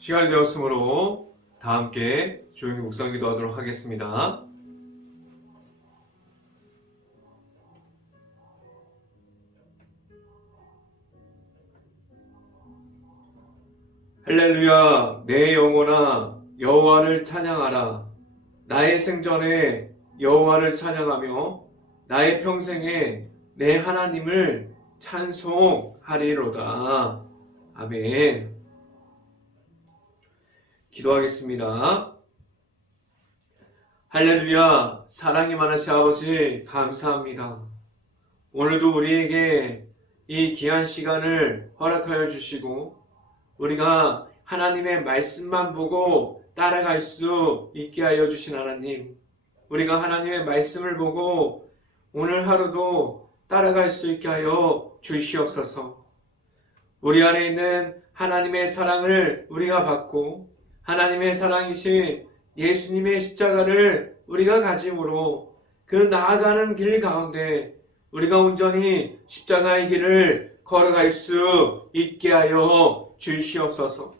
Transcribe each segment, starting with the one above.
시간이 되었으므로 다 함께 조용히 묵상 기도하도록 하겠습니다. 할렐루야, 내 영혼아 여호와를 찬양하라. 나의 생전에 여호와를 찬양하며 나의 평생에 내 하나님을 찬송하리로다. 아멘. 기도하겠습니다. 할렐루야, 사랑이 많으신 아버지 감사합니다. 오늘도 우리에게 이 귀한 시간을 허락하여 주시고 우리가 하나님의 말씀만 보고 따라갈 수 있게 하여 주신 하나님, 우리가 하나님의 말씀을 보고 오늘 하루도 따라갈 수 있게 하여 주시옵소서. 우리 안에 있는 하나님의 사랑을 우리가 받고 하나님의 사랑이신 예수님의 십자가를 우리가 가짐으로 그 나아가는 길 가운데 우리가 온전히 십자가의 길을 걸어갈 수 있게 하여 주시옵소서.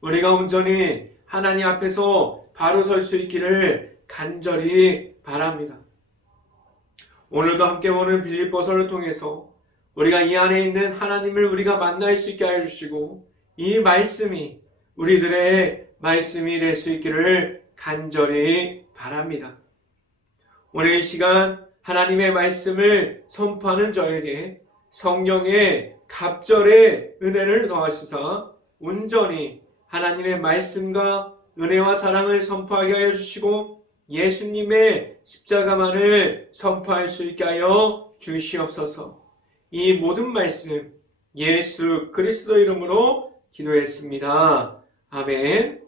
우리가 온전히 하나님 앞에서 바로 설 수 있기를 간절히 바랍니다. 오늘도 함께 보는 빌립보서를 통해서 우리가 이 안에 있는 하나님을 우리가 만날 수 있게 하여 주시고 이 말씀이 우리들의 말씀이 될 수 있기를 간절히 바랍니다. 오늘 이 시간 하나님의 말씀을 선포하는 저에게 성령의 갑절의 은혜를 더하시사 온전히 하나님의 말씀과 은혜와 사랑을 선포하게 하여 주시고 예수님의 십자가만을 선포할 수 있게 하여 주시옵소서. 이 모든 말씀 예수 그리스도 이름으로 기도했습니다. 아멘.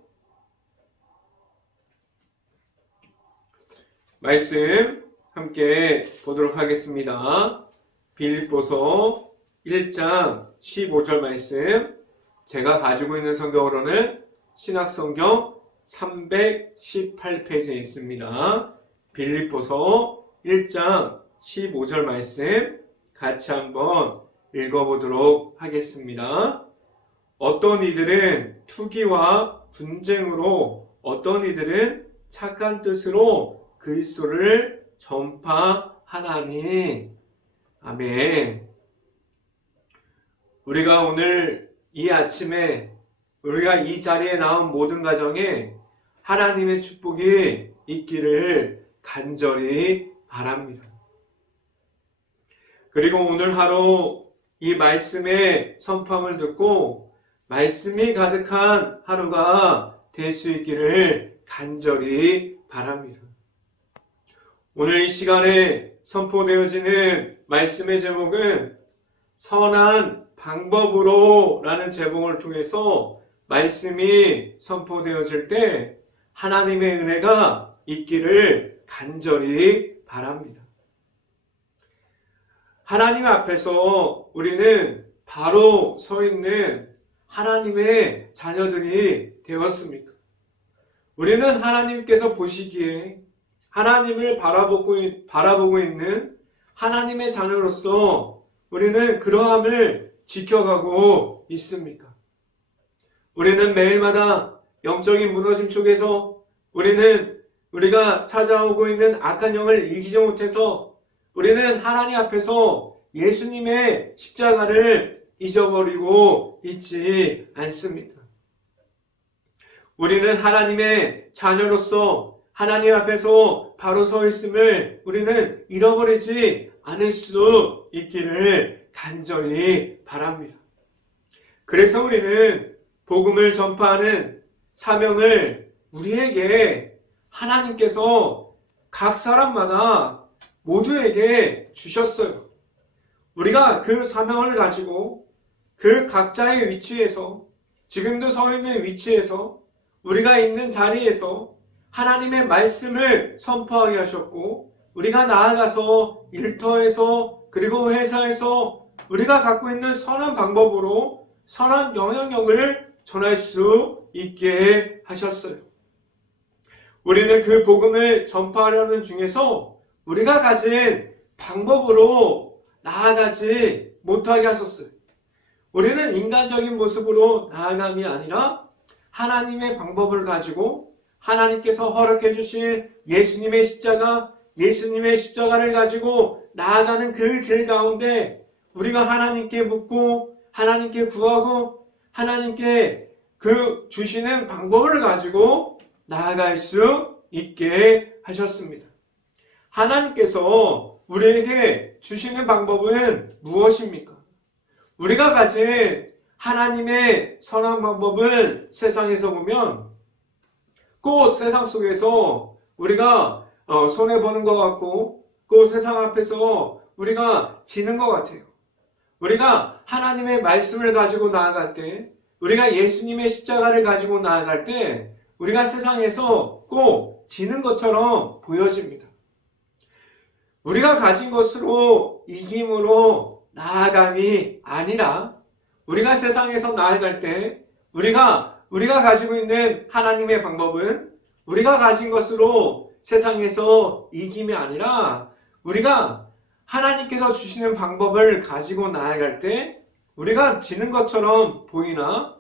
말씀 함께 보도록 하겠습니다. 빌립보서 1장 15절 말씀, 제가 가지고 있는 성경으로는 신학성경 318페이지에 있습니다. 빌립보서 1장 15절 말씀 같이 한번 읽어보도록 하겠습니다. 어떤 이들은 투기와 분쟁으로, 어떤 이들은 착한 뜻으로 그리스도를 전파하나니. 아멘. 우리가 오늘 이 아침에 우리가 이 자리에 나온 모든 가정에 하나님의 축복이 있기를 간절히 바랍니다. 그리고 오늘 하루 이 말씀의 선포함을 듣고 말씀이 가득한 하루가 될 수 있기를 간절히 바랍니다. 오늘 이 시간에 선포되어지는 말씀의 제목은 선한 방법으로 라는 제목을 통해서 말씀이 선포되어질 때 하나님의 은혜가 있기를 간절히 바랍니다. 하나님 앞에서 우리는 바로 서 있는 하나님의 자녀들이 되었습니다. 우리는 하나님께서 보시기에 하나님을 바라보고 있는 하나님의 자녀로서 우리는 그러함을 지켜가고 있습니다. 우리는 매일마다 영적인 무너짐 속에서 우리가 찾아오고 있는 악한 영을 이기지 못해서 우리는 하나님 앞에서 예수님의 십자가를 잊어버리고 있지 않습니다. 우리는 하나님의 자녀로서 하나님 앞에서 바로 서 있음을 우리는 잃어버리지 않을 수 있기를 간절히 바랍니다. 그래서 우리는 복음을 전파하는 사명을 우리에게 하나님께서 각 사람마다 모두에게 주셨어요. 우리가 그 사명을 가지고 그 각자의 위치에서, 지금도 서 있는 위치에서, 우리가 있는 자리에서 하나님의 말씀을 선포하게 하셨고, 우리가 나아가서 일터에서 그리고 회사에서 우리가 갖고 있는 선한 방법으로 선한 영향력을 전할 수 있게 하셨어요. 우리는 그 복음을 전파하려는 중에서 우리가 가진 방법으로 나아가지 못하게 하셨어요. 우리는 인간적인 모습으로 나아감이 아니라 하나님의 방법을 가지고 하나님께서 허락해 주신 예수님의 십자가를 가지고 나아가는 그 길 가운데 우리가 하나님께 묻고 하나님께 구하고 하나님께 그 주시는 방법을 가지고 나아갈 수 있게 하셨습니다. 하나님께서 우리에게 주시는 방법은 무엇입니까? 우리가 가진 하나님의 선한 방법은 세상에서 보면 꼭 세상 속에서 우리가 손해보는 것 같고 그 세상 앞에서 우리가 지는 것 같아요. 우리가 하나님의 말씀을 가지고 나아갈 때, 우리가 예수님의 십자가를 가지고 나아갈 때 우리가 세상에서 꼭 지는 것처럼 보여집니다. 우리가 가진 것으로 이김으로 나아감이 아니라 우리가 세상에서 나아갈 때 우리가 가지고 있는 하나님의 방법은 우리가 가진 것으로 세상에서 이김이 아니라 우리가 하나님께서 주시는 방법을 가지고 나아갈 때 우리가 지는 것처럼 보이나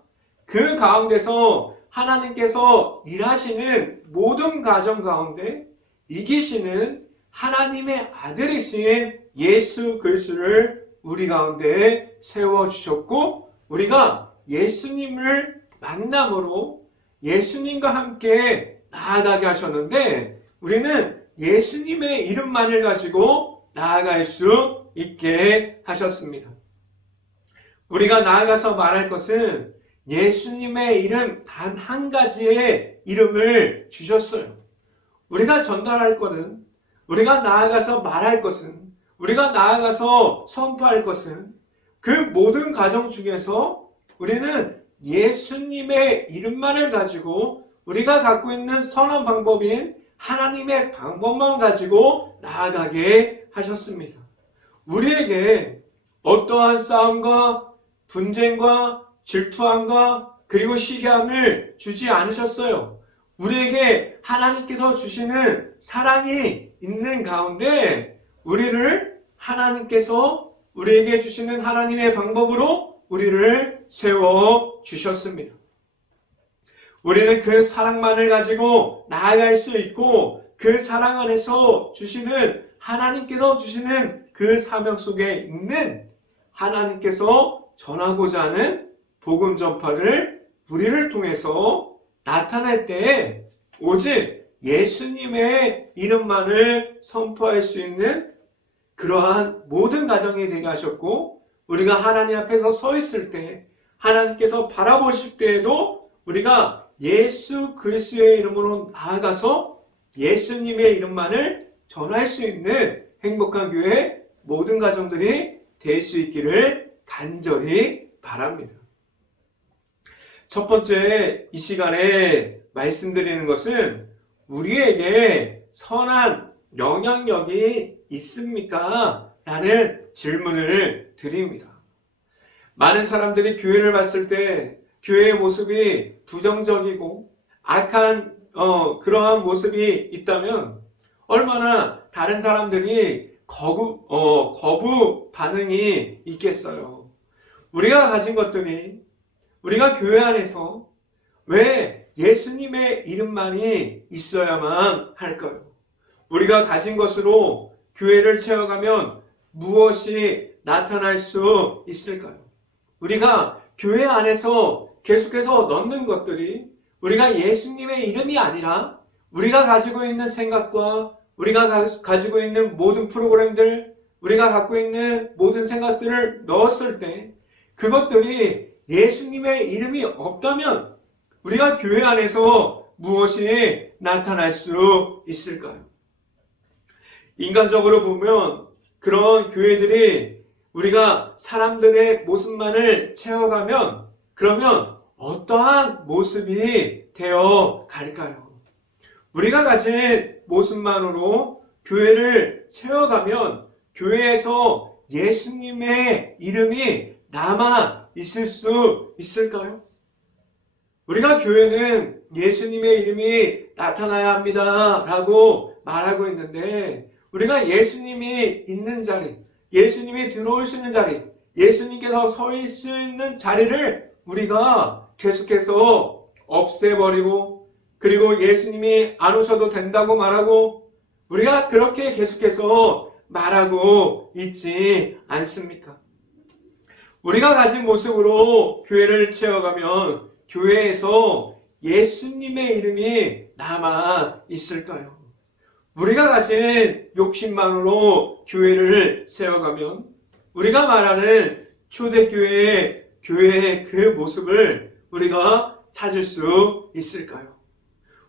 그 가운데서 하나님께서 일하시는 모든 과정 가운데 이기시는 하나님의 아들이신 예수 그리스도를 우리 가운데 세워주셨고 우리가 예수님을 만남으로 예수님과 함께 나아가게 하셨는데 우리는 예수님의 이름만을 가지고 나아갈 수 있게 하셨습니다. 우리가 나아가서 말할 것은 예수님의 이름 단 한 가지의 이름을 주셨어요. 우리가 전달할 것은 우리가 나아가서 말할 것은 우리가 나아가서 선포할 것은 그 모든 과정 중에서 우리는 예수님의 이름만을 가지고 우리가 갖고 있는 선한 방법인 하나님의 방법만 가지고 나아가게 하셨습니다. 우리에게 어떠한 싸움과 분쟁과 질투함과 그리고 시기함을 주지 않으셨어요. 우리에게 하나님께서 주시는 사랑이 있는 가운데 우리를 하나님께서 우리에게 주시는 하나님의 방법으로 우리를 세워주셨습니다. 우리는 그 사랑만을 가지고 나아갈 수 있고 그 사랑 안에서 주시는 하나님께서 주시는 그 사명 속에 있는 하나님께서 전하고자 하는 복음 전파를 우리를 통해서 나타낼 때에 오직 예수님의 이름만을 선포할 수 있는 그러한 모든 가정이 되게 하셨고 우리가 하나님 앞에서 서 있을 때 하나님께서 바라보실 때에도 우리가 예수 그리스도의 이름으로 나아가서 예수님의 이름만을 전할 수 있는 행복한 교회 모든 가정들이 될 수 있기를 간절히 바랍니다. 첫 번째 이 시간에 말씀드리는 것은 우리에게 선한 영향력이 있습니까? 라는 질문을 드립니다. 많은 사람들이 교회를 봤을 때 교회의 모습이 부정적이고 악한 그러한 모습이 있다면 얼마나 다른 사람들이 거부 반응이 있겠어요. 우리가 가진 것들이 우리가 교회 안에서 왜 예수님의 이름만이 있어야만 할까요? 우리가 가진 것으로 교회를 채워가면 무엇이 나타날 수 있을까요? 우리가 교회 안에서 계속해서 넣는 것들이 우리가 예수님의 이름이 아니라 우리가 가지고 있는 생각과 우리가 가지고 있는 모든 프로그램들, 우리가 갖고 있는 모든 생각들을 넣었을 때 그것들이 예수님의 이름이 없다면 우리가 교회 안에서 무엇이 나타날 수 있을까요? 인간적으로 보면 그런 교회들이 우리가 사람들의 모습만을 채워가면 그러면 어떠한 모습이 되어 갈까요? 우리가 가진 모습만으로 교회를 채워가면 교회에서 예수님의 이름이 남아 있을 수 있을까요? 우리가 교회는 예수님의 이름이 나타나야 합니다 라고 말하고 있는데 우리가 예수님이 있는 자리, 예수님이 들어올 수 있는 자리, 예수님께서 서 있을 수 있는 자리를 우리가 계속해서 없애버리고 그리고 예수님이 안 오셔도 된다고 말하고 우리가 그렇게 계속해서 말하고 있지 않습니까? 우리가 가진 모습으로 교회를 채워가면 교회에서 예수님의 이름이 남아 있을까요? 우리가 가진 욕심만으로 교회를 세워가면 우리가 말하는 초대교회의 교회의 그 모습을 우리가 찾을 수 있을까요?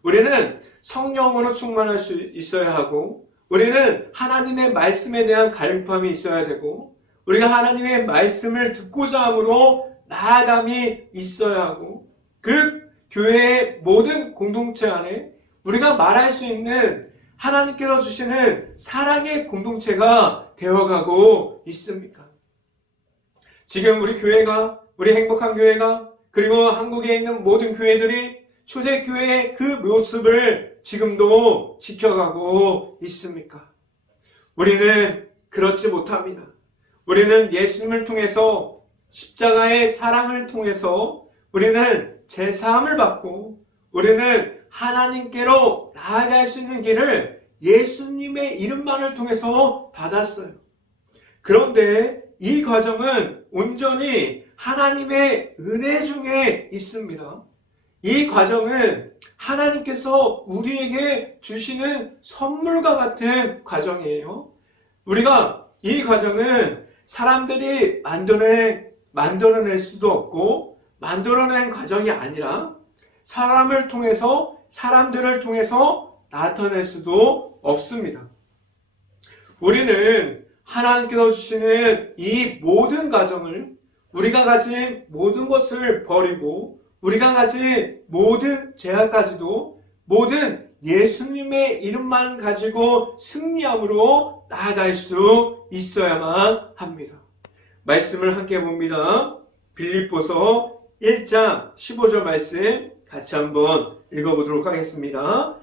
우리는 성령으로 충만할 수 있어야 하고 우리는 하나님의 말씀에 대한 갈급함이 있어야 되고 우리가 하나님의 말씀을 듣고자 함으로 나아감이 있어야 하고 그 교회의 모든 공동체 안에 우리가 말할 수 있는 하나님께서 주시는 사랑의 공동체가 되어가고 있습니까? 지금 우리 교회가 우리 행복한 교회가 그리고 한국에 있는 모든 교회들이 초대교회의 그 모습을 지금도 지켜가고 있습니까? 우리는 그렇지 못합니다. 우리는 예수님을 통해서 십자가의 사랑을 통해서 우리는 제사함을 받고 우리는 하나님께로 나아갈 수 있는 길을 예수님의 이름만을 통해서 받았어요. 그런데 이 과정은 온전히 하나님의 은혜 중에 있습니다. 이 과정은 하나님께서 우리에게 주시는 선물과 같은 과정이에요. 우리가 이 과정은 사람들이 만들어낼 수도 없고 만들어낸 과정이 아니라 사람들을 통해서 나타낼 수도 없습니다. 우리는 하나님께서 주시는 이 모든 과정을 우리가 가진 모든 것을 버리고 우리가 가진 모든 제약까지도 모든 예수님의 이름만 가지고 승리함으로 나아갈 수 있어야만 합니다. 말씀을 함께 봅니다. 빌립보서 1장 15절 말씀 같이 한번 읽어보도록 하겠습니다.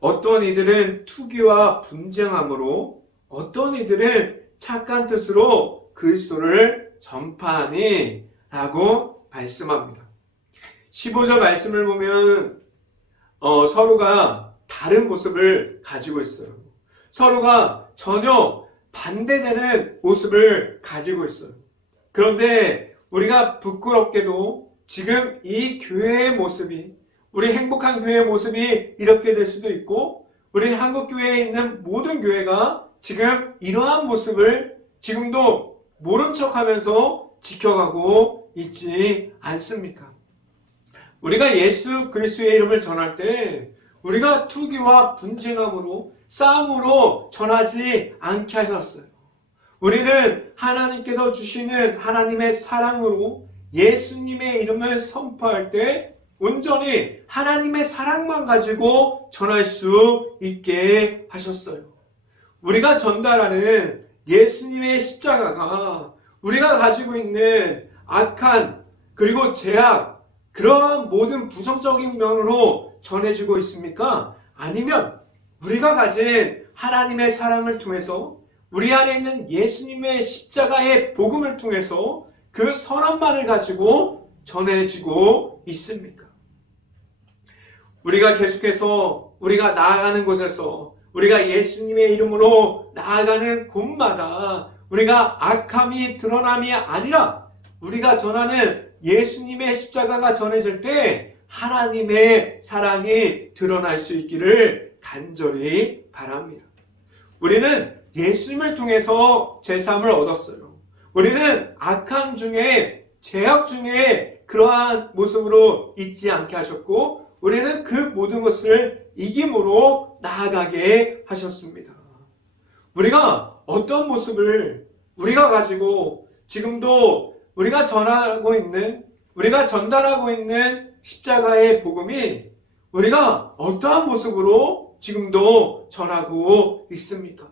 어떤 이들은 투기와 분쟁함으로 어떤 이들은 착한 뜻으로 그리스도를 전파하니 라고 말씀합니다. 15절 말씀을 보면 서로가 다른 모습을 가지고 있어요. 서로가 전혀 반대되는 모습을 가지고 있어요. 그런데 우리가 부끄럽게도 지금 이 교회의 모습이 우리 행복한 교회의 모습이 이렇게 될 수도 있고 우리 한국교회에 있는 모든 교회가 지금 이러한 모습을 지금도 모른 척하면서 지켜가고 있지 않습니까? 우리가 예수 그리스도의 이름을 전할 때 우리가 투기와 분쟁함으로 싸움으로 전하지 않게 하셨어요. 우리는 하나님께서 주시는 하나님의 사랑으로 예수님의 이름을 선포할 때 온전히 하나님의 사랑만 가지고 전할 수 있게 하셨어요. 우리가 전달하는 예수님의 십자가가 우리가 가지고 있는 악한 그리고 제약 그러한 모든 부정적인 면으로 전해지고 있습니까? 아니면 우리가 가진 하나님의 사랑을 통해서 우리 안에 있는 예수님의 십자가의 복음을 통해서 그 선함만을 가지고 전해지고 있습니까? 우리가 계속해서 우리가 나아가는 곳에서 우리가 예수님의 이름으로 나아가는 곳마다 우리가 악함이 드러남이 아니라 우리가 전하는 예수님의 십자가가 전해질 때 하나님의 사랑이 드러날 수 있기를 간절히 바랍니다. 우리는 예수님을 통해서 제사함을 얻었어요. 우리는 악함 중에 죄악 중에 그러한 모습으로 있지 않게 하셨고 우리는 그 모든 것을 이김으로 나아가게 하셨습니다. 우리가 어떤 모습을 우리가 가지고 지금도 우리가 전하고 있는 우리가 전달하고 있는 십자가의 복음이 우리가 어떠한 모습으로 지금도 전하고 있습니까?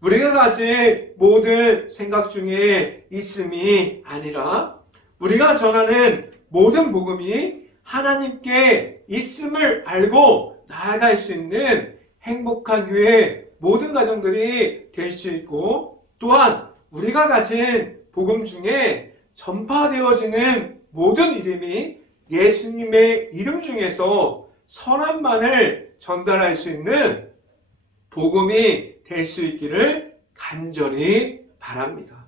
우리가 가진 모든 생각 중에 있음이 아니라 우리가 전하는 모든 복음이 하나님께 있음을 알고 나아갈 수 있는 행복한 교회 모든 가정들이 될 수 있고 또한 우리가 가진 복음 중에 전파되어지는 모든 이름이 예수님의 이름 중에서 선함만을 전달할 수 있는 복음이 될 수 있기를 간절히 바랍니다.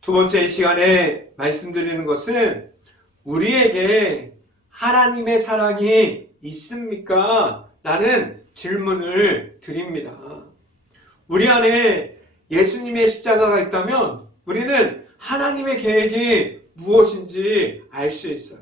두 번째 이 시간에 말씀드리는 것은 우리에게 하나님의 사랑이 있습니까? 라는 질문을 드립니다. 우리 안에 예수님의 십자가가 있다면 우리는 하나님의 계획이 무엇인지 알 수 있어요.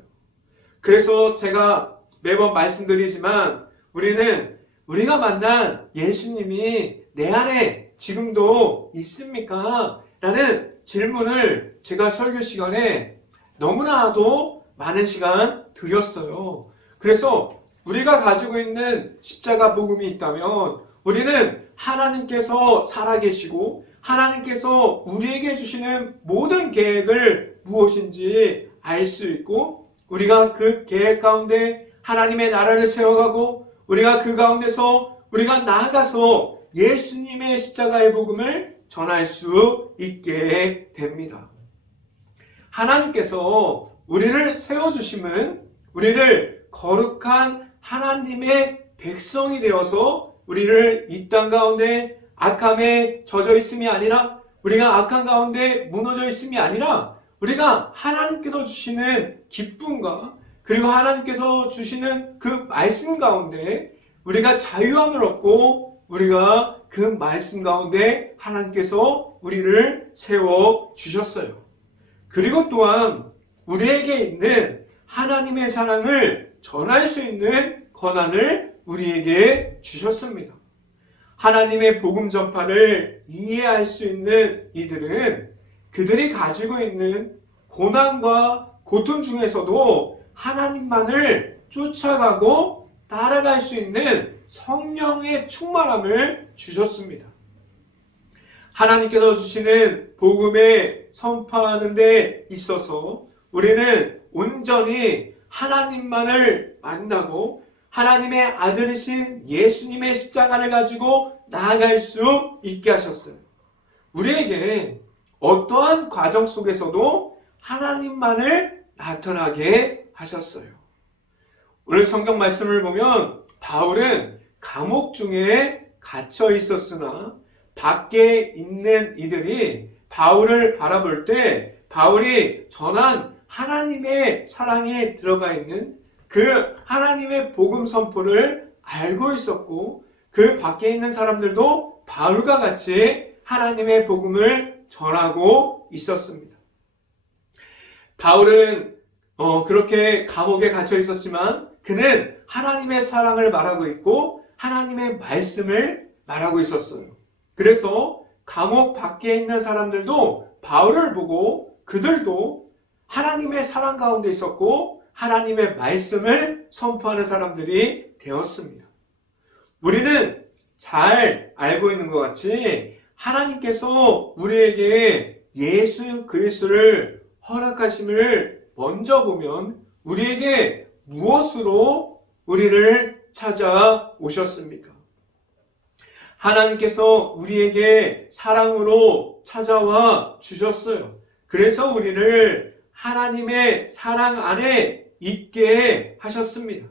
그래서 제가 매번 말씀드리지만 우리가 만난 예수님이 내 안에 지금도 있습니까? 라는 질문을 제가 설교 시간에 너무나도 많은 시간 드렸어요. 그래서 우리가 가지고 있는 십자가 복음이 있다면 우리는 하나님께서 살아계시고 하나님께서 우리에게 주시는 모든 계획을 무엇인지 알 수 있고 우리가 그 계획 가운데 하나님의 나라를 세워가고 우리가 그 가운데서 우리가 나아가서 예수님의 십자가의 복음을 전할 수 있게 됩니다. 하나님께서 우리를 세워주심은 우리를 거룩한 하나님의 백성이 되어서 우리를 이 땅 가운데 악함에 젖어 있음이 아니라 우리가 악한 가운데 무너져 있음이 아니라 우리가 하나님께서 주시는 기쁨과 그리고 하나님께서 주시는 그 말씀 가운데 우리가 자유함을 얻고 우리가 그 말씀 가운데 하나님께서 우리를 세워주셨어요. 그리고 또한 우리에게 있는 하나님의 사랑을 전할 수 있는 권한을 우리에게 주셨습니다. 하나님의 복음 전파를 이해할 수 있는 이들은 그들이 가지고 있는 고난과 고통 중에서도 하나님만을 쫓아가고 따라갈 수 있는 성령의 충만함을 주셨습니다. 하나님께서 주시는 복음에 선포하는 데 있어서 우리는 온전히 하나님만을 만나고 하나님의 아들이신 예수님의 십자가를 가지고 나아갈 수 있게 하셨어요. 우리에게 어떠한 과정 속에서도 하나님만을 나타나게 하셨어요. 오늘 성경 말씀을 보면 바울은 감옥 중에 갇혀 있었으나 밖에 있는 이들이 바울을 바라볼 때 바울이 전한 하나님의 사랑에 들어가 있는 그 하나님의 복음 선포를 알고 있었고 그 밖에 있는 사람들도 바울과 같이 하나님의 복음을 전하고 있었습니다. 바울은 그렇게 감옥에 갇혀 있었지만 그는 하나님의 사랑을 말하고 있고 하나님의 말씀을 말하고 있었어요. 그래서 감옥 밖에 있는 사람들도 바울을 보고 그들도 하나님의 사랑 가운데 있었고 하나님의 말씀을 선포하는 사람들이 되었습니다. 우리는 잘 알고 있는 것 같이 하나님께서 우리에게 예수 그리스도를 허락하심을 먼저 보면 우리에게 무엇으로 우리를 찾아오셨습니까? 하나님께서 우리에게 사랑으로 찾아와 주셨어요. 그래서 우리를 하나님의 사랑 안에 있게 하셨습니다.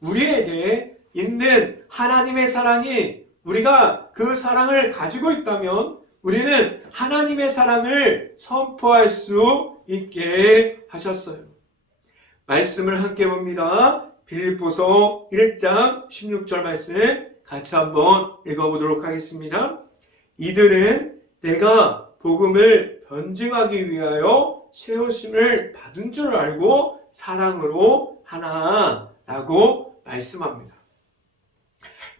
우리에게 있는 하나님의 사랑이 우리가 그 사랑을 가지고 있다면 우리는 하나님의 사랑을 선포할 수 있게 하셨어요. 말씀을 함께 봅니다. 빌립보서 1장 16절 말씀 같이 한번 읽어보도록 하겠습니다. 이들은 내가 복음을 변증하기 위하여 세우심을 받은 줄 알고 사랑으로 하나라고 말씀합니다.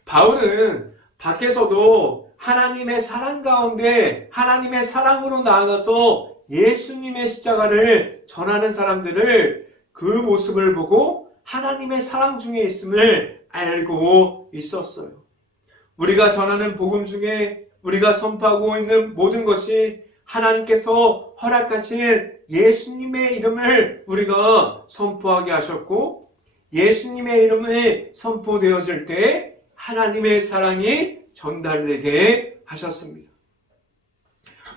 바울은 밖에서도 하나님의 사랑 가운데 하나님의 사랑으로 나아가서 예수님의 십자가를 전하는 사람들을 그 모습을 보고 하나님의 사랑 중에 있음을 알고 있었어요. 우리가 전하는 복음 중에 우리가 선포하고 있는 모든 것이 하나님께서 허락하신 예수님의 이름을 우리가 선포하게 하셨고 예수님의 이름이 선포되어질 때 하나님의 사랑이 전달되게 하셨습니다.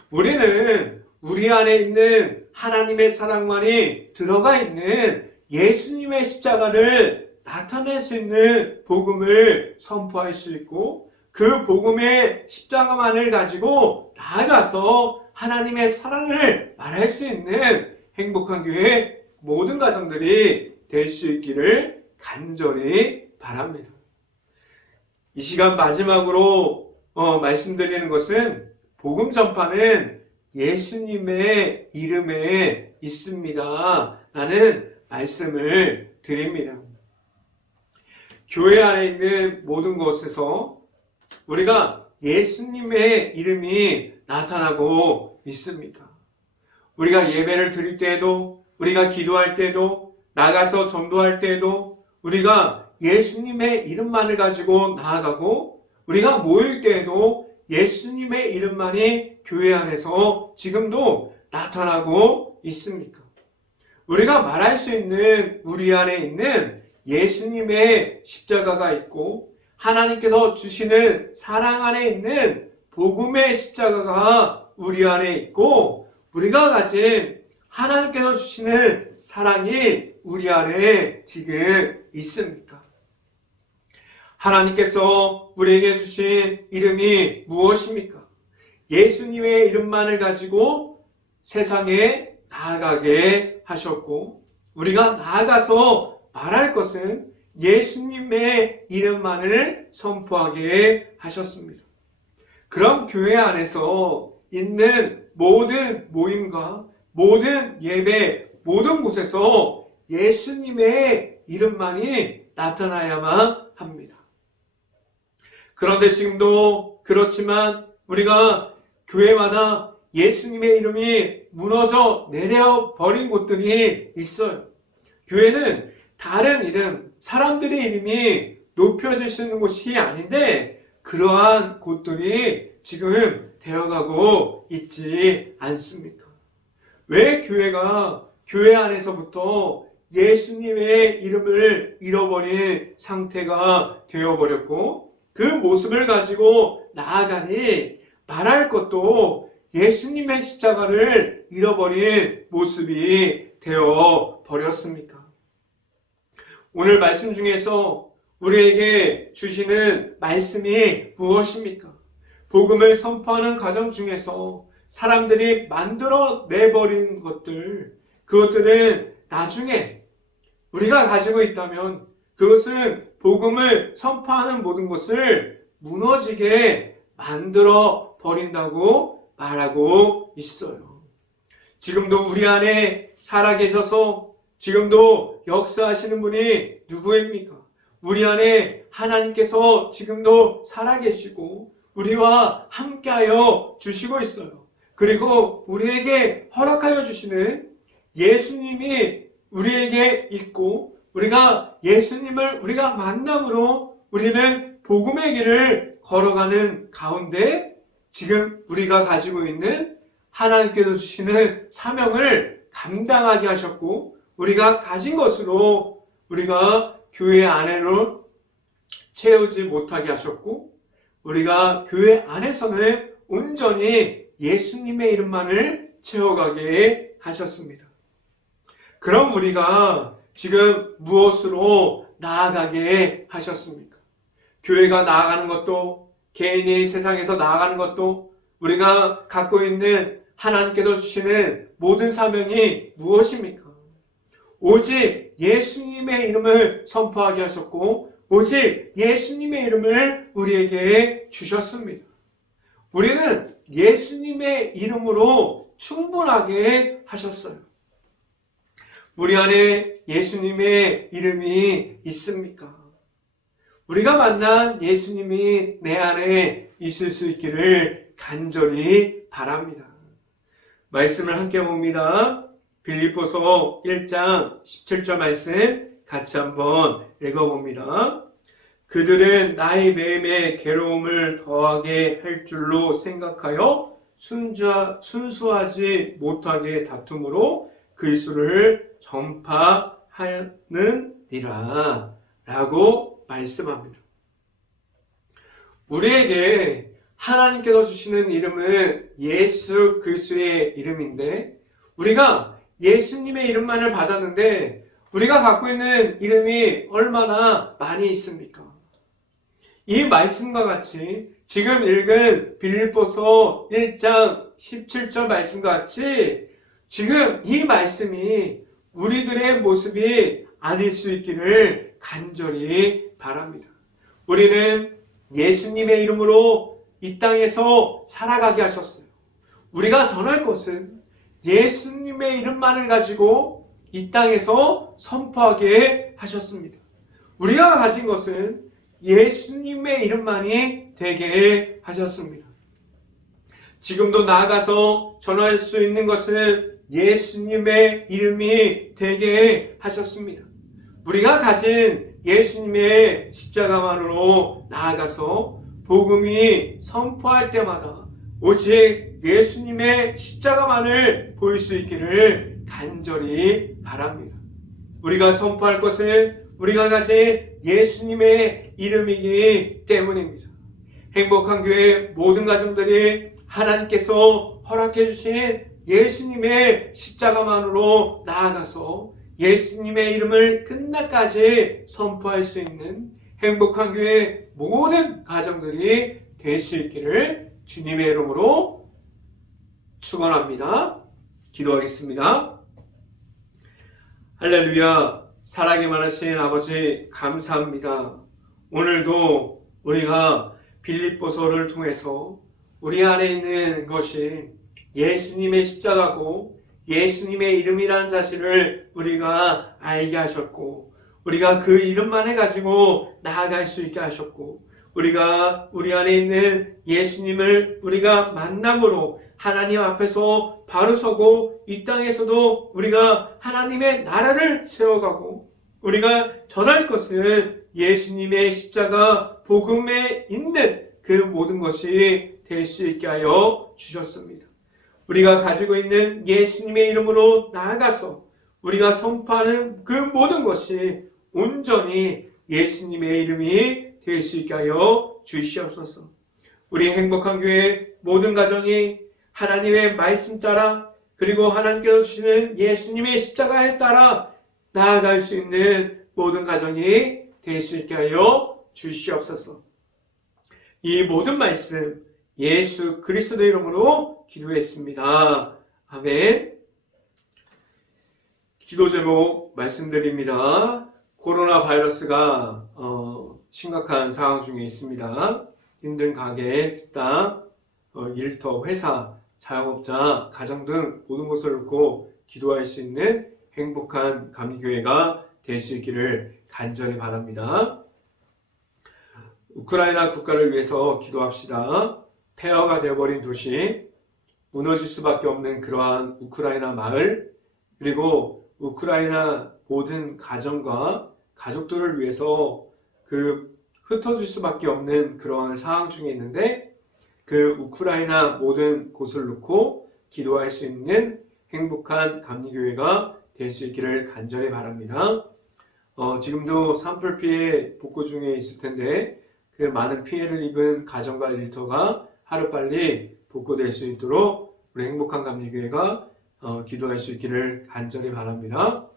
우리는 우리 안에 있는 하나님의 사랑만이 들어가 있는 예수님의 십자가를 나타낼 수 있는 복음을 선포할 수 있고 그 복음의 십자가만을 가지고 나아가서 하나님의 사랑을 말할 수 있는 행복한 교회 모든 가정들이 될 수 있기를 간절히 바랍니다. 이 시간 마지막으로 말씀드리는 것은 복음 전파는 예수님의 이름에 있습니다 라는 말씀을 드립니다. 교회 안에 있는 모든 곳에서 우리가 예수님의 이름이 나타나고 있습니다. 우리가 예배를 드릴 때에도, 우리가 기도할 때에도, 나가서 전도할 때에도 우리가 예수님의 이름만을 가지고 나아가고, 우리가 모일 때에도 예수님의 이름만이 교회 안에서 지금도 나타나고 있습니다. 우리가 말할 수 있는 우리 안에 있는 예수님의 십자가가 있고 하나님께서 주시는 사랑 안에 있는 복음의 십자가가 우리 안에 있고 우리가 가진 하나님께서 주시는 사랑이 우리 안에 지금 있습니다. 하나님께서 우리에게 주신 이름이 무엇입니까? 예수님의 이름만을 가지고 세상에 나아가게 하셨고 우리가 나아가서 말할 것은 예수님의 이름만을 선포하게 하셨습니다. 그럼 교회 안에서 있는 모든 모임과 모든 예배, 모든 곳에서 예수님의 이름만이 나타나야만 합니다. 그런데 지금도 그렇지만 우리가 교회마다 예수님의 이름이 무너져 내려버린 곳들이 있어요. 교회는 다른 이름, 사람들의 이름이 높여지시는 곳이 아닌데 그러한 곳들이 지금 되어가고 있지 않습니까? 왜 교회가 교회 안에서부터 예수님의 이름을 잃어버린 상태가 되어버렸고 그 모습을 가지고 나아가니 말할 것도 예수님의 십자가를 잃어버린 모습이 되어버렸습니까? 오늘 말씀 중에서 우리에게 주시는 말씀이 무엇입니까? 복음을 선포하는 과정 중에서 사람들이 만들어내버린 것들, 그것들은 나중에 우리가 가지고 있다면 그것은 복음을 선포하는 모든 것을 무너지게 만들어 버린다고 말하고 있어요. 지금도 우리 안에 살아계셔서 지금도 역사하시는 분이 누구입니까? 우리 안에 하나님께서 지금도 살아계시고 우리와 함께하여 주시고 있어요. 그리고 우리에게 허락하여 주시는 예수님이 우리에게 있고 우리가 예수님을 우리가 만남으로 우리는 복음의 길을 걸어가는 가운데 지금 우리가 가지고 있는 하나님께서 주시는 사명을 감당하게 하셨고 우리가 가진 것으로 우리가 교회 안으로 채우지 못하게 하셨고 우리가 교회 안에서는 온전히 예수님의 이름만을 채워가게 하셨습니다. 그럼 우리가 지금 무엇으로 나아가게 하셨습니까? 교회가 나아가는 것도 개인이 세상에서 나아가는 것도 우리가 갖고 있는 하나님께서 주시는 모든 사명이 무엇입니까? 오직 예수님의 이름을 선포하게 하셨고 오직 예수님의 이름을 우리에게 주셨습니다. 우리는 예수님의 이름으로 충분하게 하셨어요. 우리 안에 예수님의 이름이 있습니까? 우리가 만난 예수님이 내 안에 있을 수 있기를 간절히 바랍니다. 말씀을 함께 봅니다. 빌립보서 1장 17절 말씀 같이 한번 읽어봅니다. 그들은 나의 매임에 괴로움을 더하게 할 줄로 생각하여 순수하지 못하게 다툼으로 그리스도를 전파하느니라 라고 말씀합니다. 우리에게 하나님께서 주시는 이름은 예수 그리스도의 이름인데 우리가 예수님의 이름만을 받았는데 우리가 갖고 있는 이름이 얼마나 많이 있습니까? 이 말씀과 같이 지금 읽은 빌립보서 1장 17절 말씀과 같이 지금 이 말씀이 우리들의 모습이 아닐 수 있기를 간절히 바랍니다. 우리는 예수님의 이름으로 이 땅에서 살아가게 하셨어요. 우리가 전할 것은 예수님의 이름만을 가지고 이 땅에서 선포하게 하셨습니다. 우리가 가진 것은 예수님의 이름만이 되게 하셨습니다. 지금도 나아가서 전할 수 있는 것은 예수님의 이름이 되게 하셨습니다. 우리가 가진 예수님의 십자가만으로 나아가서 복음이 선포할 때마다 오직 예수님의 십자가만을 보일 수 있기를 간절히 바랍니다. 우리가 선포할 것은 우리가 가진 예수님의 이름이기 때문입니다. 행복한 교회 모든 가정들이 하나님께서 허락해 주신 예수님의 십자가만으로 나아가서 예수님의 이름을 끝날까지 선포할 수 있는 행복한 교회 모든 가정들이 될 수 있기를 주님의 이름으로 축원합니다. 기도하겠습니다. 할렐루야. 사랑이 많으신 아버지 감사합니다. 오늘도 우리가 빌립보서를 통해서 우리 안에 있는 것이 예수님의 십자가고 예수님의 이름이라는 사실을 우리가 알게 하셨고 우리가 그 이름만을 가지고 나아갈 수 있게 하셨고 우리가 우리 안에 있는 예수님을 우리가 만남으로 하나님 앞에서 바로 서고 이 땅에서도 우리가 하나님의 나라를 세워가고 우리가 전할 것은 예수님의 십자가 복음에 있는 그 모든 것이 될 수 있게 하여 주셨습니다. 우리가 가지고 있는 예수님의 이름으로 나아가서 우리가 선포하는 그 모든 것이 온전히 예수님의 이름이 될 수 있게 하여 주시옵소서. 우리 행복한 교회 모든 가정이 하나님의 말씀 따라 그리고 하나님께서 주시는 예수님의 십자가에 따라 나아갈 수 있는 모든 가정이 될 수 있게 하여 주시옵소서. 이 모든 말씀 예수 그리스도의 이름으로 기도했습니다. 아멘. 기도 제목 말씀드립니다. 코로나 바이러스가 심각한 상황 중에 있습니다. 힘든 가게, 식당, 일터, 회사, 자영업자, 가정 등 모든 것을 놓고 기도할 수 있는 행복한 감리교회가 될 수 있기를 간절히 바랍니다. 우크라이나 국가를 위해서 기도합시다. 폐허가 되어버린 도시, 무너질 수밖에 없는 그러한 우크라이나 마을, 그리고 우크라이나 모든 가정과 가족들을 위해서 그 흩어질 수밖에 없는 그러한 상황 중에 있는데 그 우크라이나 모든 곳을 놓고 기도할 수 있는 행복한 감리교회가 될 수 있기를 간절히 바랍니다. 지금도 산불 피해 복구 중에 있을 텐데 그 많은 피해를 입은 가정과 일터가 하루빨리 복구될 수 있도록 우리 행복한 감리교회가 기도할 수 있기를 간절히 바랍니다.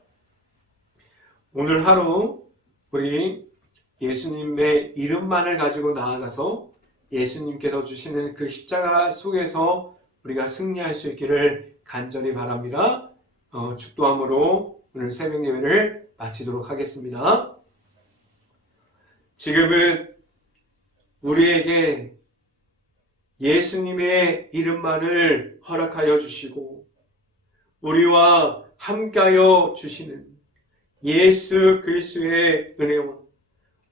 오늘 하루 우리 예수님의 이름만을 가지고 나아가서 예수님께서 주시는 그 십자가 속에서 우리가 승리할 수 있기를 간절히 바랍니다. 축도함으로 오늘 새벽 예배를 마치도록 하겠습니다. 지금은 우리에게 예수님의 이름만을 허락하여 주시고 우리와 함께하여 주시는 예수 그리스도의 은혜와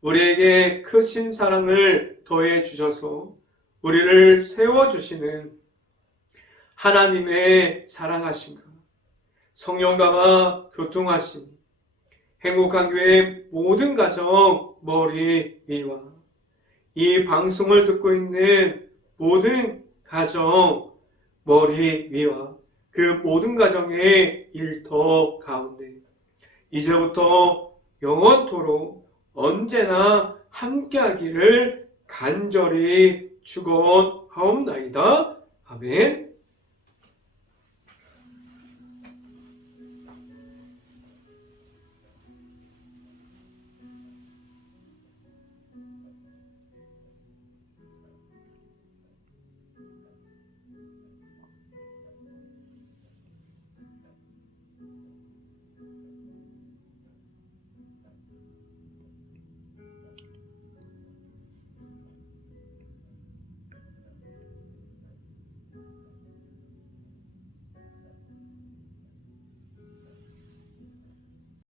우리에게 크신 사랑을 더해 주셔서 우리를 세워주시는 하나님의 사랑하심과 성령감화 교통하심 행복한 교회 모든 가정 머리 위와 이 방송을 듣고 있는 모든 가정 머리 위와 그 모든 가정의 일터 가운데 이제부터 영원토록 언제나 함께하기를 간절히 축원하옵나이다. 아멘.